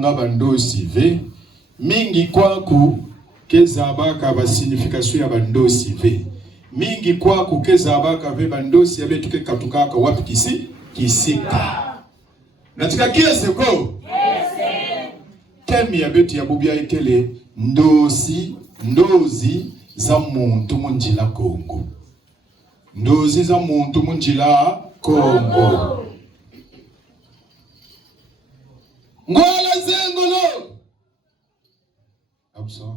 nanga bandosi ve mingi kwaku kezabaka ba signification ya bandosi ve mingi kwaku kezabaka ve bandosi abe tuke katukaka wapi kisika natika kiese ko temi ya betu ya bubia ikele ndozi za muntu munjila Kongo. Ndozi za muntu munjila Kongo. Ngwala zengolo. Absa.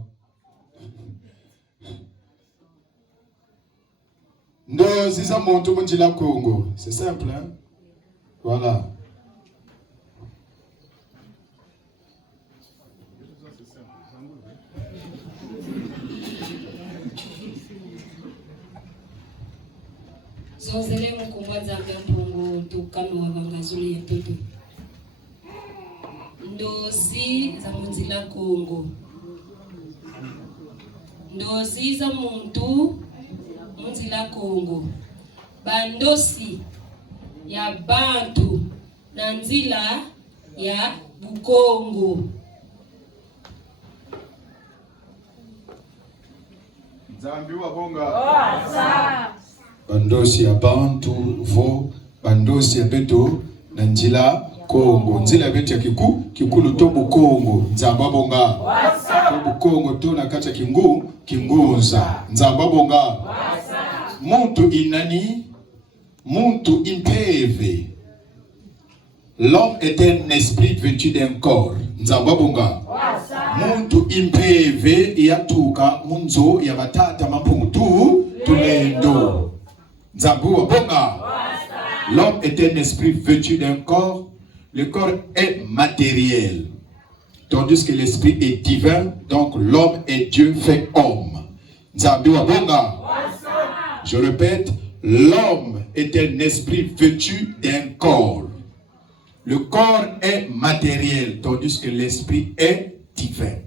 Ndozi za muntu munjila Kongo. C'est simple, hein? Voilà. Zozelemo kumwaza mpungu tukano wabangazuli ya toto. Ndozi za munzila Kongo. Ndozi za muntu munzila Kongo. Bandosi ya bantu na nzila ya Bukongo. Zambi wa bonga. Bandosi ya bantu vo bandosi ya beto na njila Kongo. Nzila betu ya kikulu to Bukongo. Nzamba bonga. To Bukongo to na kacha kingunza. Nzamba bonga. Muntu inani. Muntu impeve. L'homme est un esprit vêtu d'un corps. Nzamba bonga. Muntu impeve yatuka munzo ya batata mampungu tulendo. Nzambu bonga. L'homme est un esprit vêtu d'un corps. Le corps est matériel. Tandis que l'esprit est divin. Donc l'homme est Dieu fait homme. Nzambu bonga. Je répète. L'homme est un esprit vêtu d'un corps. Le corps est matériel. Tandis que l'esprit est divin.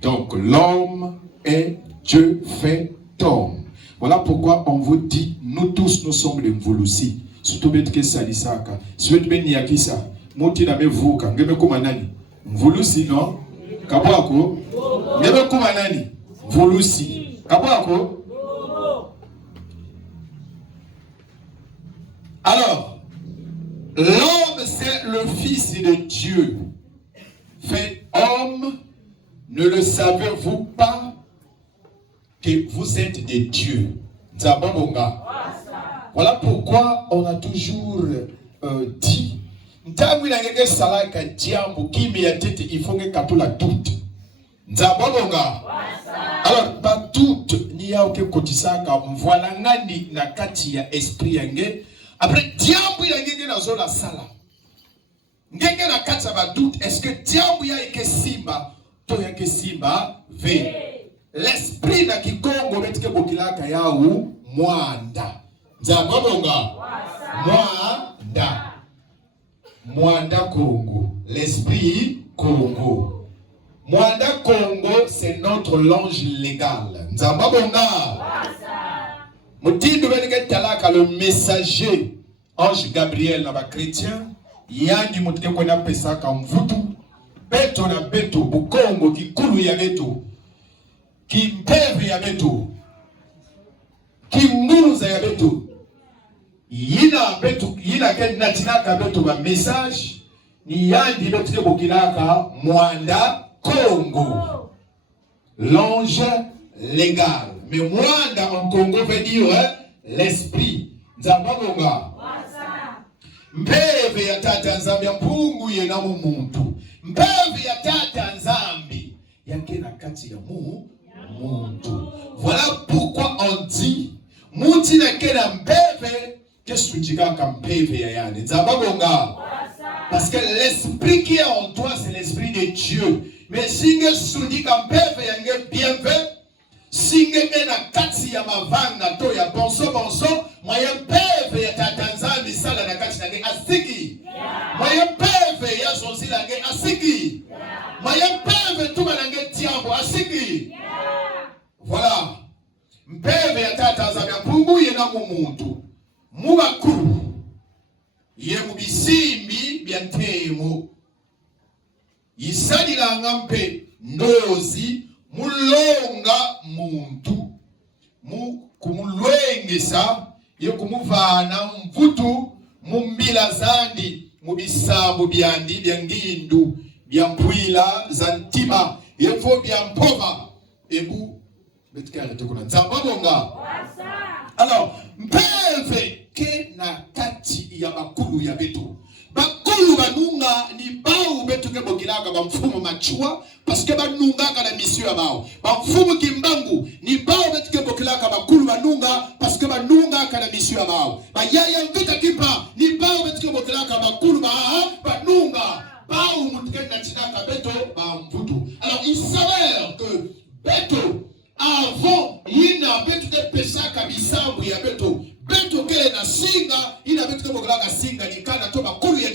Donc l'homme est Dieu fait homme. Voilà pourquoi on vous dit, nous tous, nous sommes les Mvulusi. Surtout que Salisaka. Si vous êtes Yakisa, Mouti na me vuka, ngeme kuma nani? Mvulusi non? Kabwako? Ngeme kuma nani? Mvulusi. Kabwako? Alors, l'homme c'est le fils de Dieu. Fait homme, ne le savez-vous pas que vous êtes des dieux? Voilà pourquoi on a toujours dit, il faut que katula doute. Alors, pas doute, ni a aucun kotisaka, voilà ngani na kati ya esprit yange. Après, diambu yange na zola sala. Ngenge na kati ba doute, est-ce que diambu ya ike simba, to ya ke simba ve. L'esprit na kikongo metike bokilaka yau mwanda. Nzabonga. Mwanda. Mwanda Congo. L'esprit Congo. Mwanda Congo, c'est notre l'ange légal. Nzabonga. Moutindo benike talaka le messager ange Gabriel na ba chrétien. Yangi mutike kwenda pesaka mvutu. Beto na beto Bukongo kikulu ya beto. Kimpeve ya beto. Kimunza ya beto. Yina beto, yina ken natinaka beto ba message. Ni yandi beto bokilaka Mwanda Congo. L'ange légal. Mais Mwanda en Congo veut dire l'esprit. Nzambabonga. Mpeve ya tata nzambi ya mpungu yena muntu. Mpeve ya tata nzambi yake na kati ya muntu. Voilà pourquoi on dit muti na kena mpeve qu'est-ce que tu dis quand mpeve ya yani. Nzambabonga. Parce que l'esprit qui est en toi c'est l'esprit de Dieu. Mais si nge sudi ka mpeve yange bien fait singenge na kati ya mavanga to ya bonso moyen peve ya tatanzambi sala na kati na asiki moyen peve ya zonzi la nge asiki moyen peve tuma na nge tiambo asiki voilà mpeve ya tatanzambi mpungu yena muntu mubakuru ye mubisimbi bya ntemo isalila ngampe ndozi mulonga muntu kumulwengesa ye kumuvana mvutu mumbila zandi mubisambu byandi byangindu byampwila za ntima yefo byampova ebu betkare tekuna nzambabonga. Alors mpeve ke na kati ya bakulu ya betu bakulu banunga ni bao betu ke bokilaka bamfumu machua parce que banunga kana mission ya bao bamfumu kimbangu ni bao betu ke bokilaka bakulu banunga parce que banunga kana mission ya bao bayaya mvita kipa ni bao betu ke bokilaka bakulu banunga bao mutke na chinaka beto bamvutu. Alors il s'avère que beto avant yina betu ke pesaka bisambu ya beto beto kele na singa ina betu ke bokilaka singa nikana to bakulu ya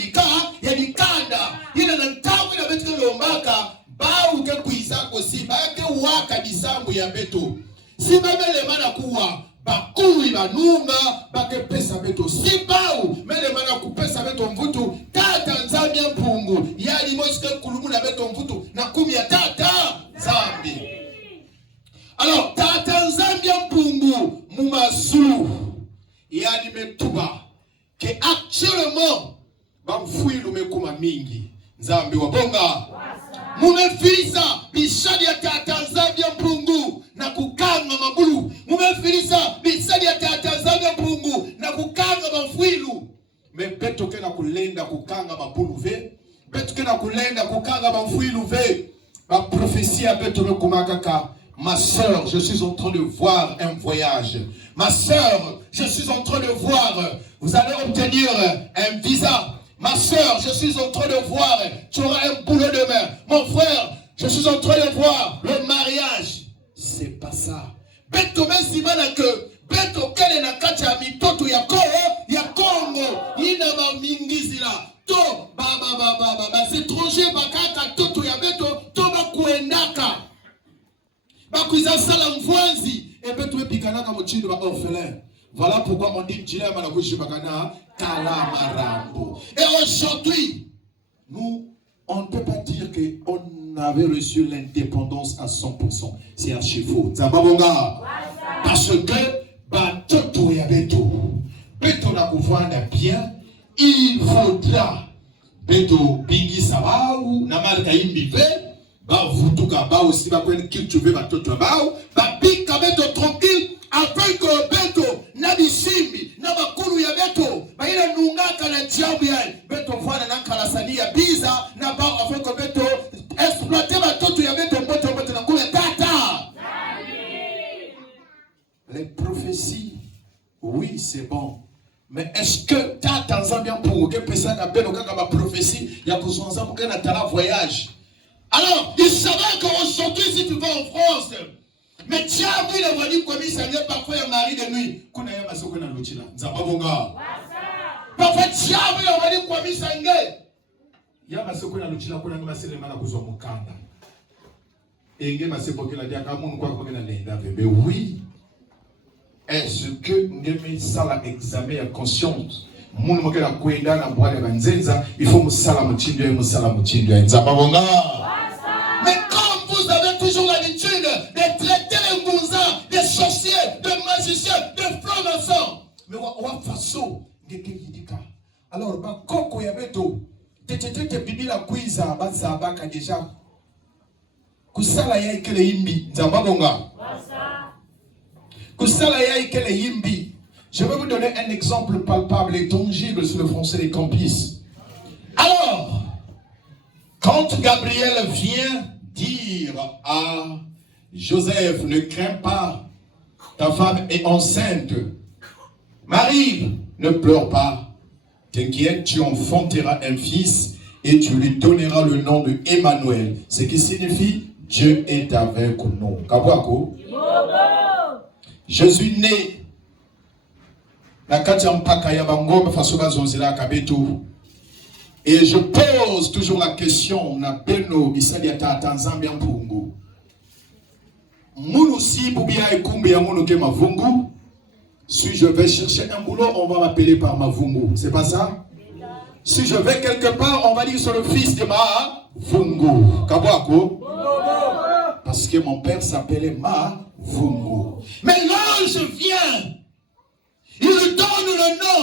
nikanda ina na ntamu ina betu ke lombaka bao ke kuizako si ke waka bisambu ya beto si babele mana kuwa bakulu ibanunga bake pesa beto si bao mele mana kupesa beto mvutu tata nzambia mpungu yali moske kulumu na beto mvutu na kumi ya tata zambi. Alors tata nzambia mpungu mumasu yani metuba que actuellement bamfuilu mekuma mingi nzambi wabonga mumefisa bishadi ya tata nzambia mpungu na kukanga mabulu mumefisa bishadi ya tata nzambia mpungu na kukanga bamfuilu mepeto kena kulenda kukanga mabulu ve beto kena kulenda kukanga bamfuilu ve ba prophétie beto mekuma kaka. Ma sœur, je suis en train de voir un voyage. Ma sœur, je suis en train de voir, vous allez obtenir un visa. Ma sœur, je suis en train de voir, tu auras un boulot demain. Mon frère, je suis en train de voir le mariage. C'est pas ça. Beto mesimana que beto kele na kati ya mitoto ya Congo ina ma mingizila to ba étranger bakaka toto ya beto to bakuendaka bakuiza sala mfwanzi ebetu epikanaka mochindo ba orphelin. Voilà pourquoi on dit Njila Manakushi Bakana Kalamarambo. Et aujourd'hui, nous, on ne peut pas dire qu'on avait reçu l'indépendance à 100%. C'est archi faux. Zababonga. Parce que Batoto ya Beto. Beto na kuvanda bien. Il faudra Beto Bingi Sabaou, Namalka Imbive. Ba vutuka ba aussi ba kwen cultiver ba toto ba ba pika beto tranquille afin que beto na bisimbi na bakulu ya beto ba ila nungaka na jambo ya beto fana na kala sania biza na ba afin que beto exploiter ba toto ya beto mboto na kule tata. Les prophéties, oui c'est bon, mais est-ce que tata nzambia pour que pesa na beno kaka ba prophétie ya kuzonza pour que na tala voyage. Alors, il savait qu'aujourd'hui, si tu vas en France, mais tu as vu le voyage comme il s'allait parfois un mari de nuit. Kuna ya masoko na luchila. Nzababonga. Parfois tu as vu le voyage comme il s'allait. Ya masoko na luchila kuna ngoma sele mana kuzwa mukanda. Enge masoko kila dia kama mungu kwa kwa na lenda bébé. Oui. Est-ce que ngeme sala examen ya conscience? Mungu mokela kwenda na bwale banzenza, il faut musala muchindo ya musala muchindo ya nzababonga. Mais comme vous avez toujours l'habitude de traiter les gounzas, des sorciers, de magiciens, de francs-maçons, mais on va façon ngeke. Alors ba koko ya beto tetete bibila kuiza baza baka déjà kusala ya ikele yimbi nzababonga. Kusala ya ikele yimbi. Je vais vous donner un exemple palpable et tangible sur le français des campus. Alors, quand Gabriel vient dire à Joseph, ne crains pas, ta femme est enceinte. Marie, ne pleure pas. T'inquiète, tu enfanteras un fils et tu lui donneras le nom de Emmanuel. Ce qui signifie Dieu est avec nous. Kabwako. Jésus né. Et je pose toujours la question na beno isalia tata nzambia mpungu. Munu si bubia ekumbi ya munu ke mavungu. Si je vais chercher un boulot, on va m'appeler par mavungu. C'est pas ça? Si je vais quelque part, on va dire sur le fils de Vungu. Kabwako? Parce que mon père s'appelait Ma Vungu. Mais l'ange vient. Il donne le nom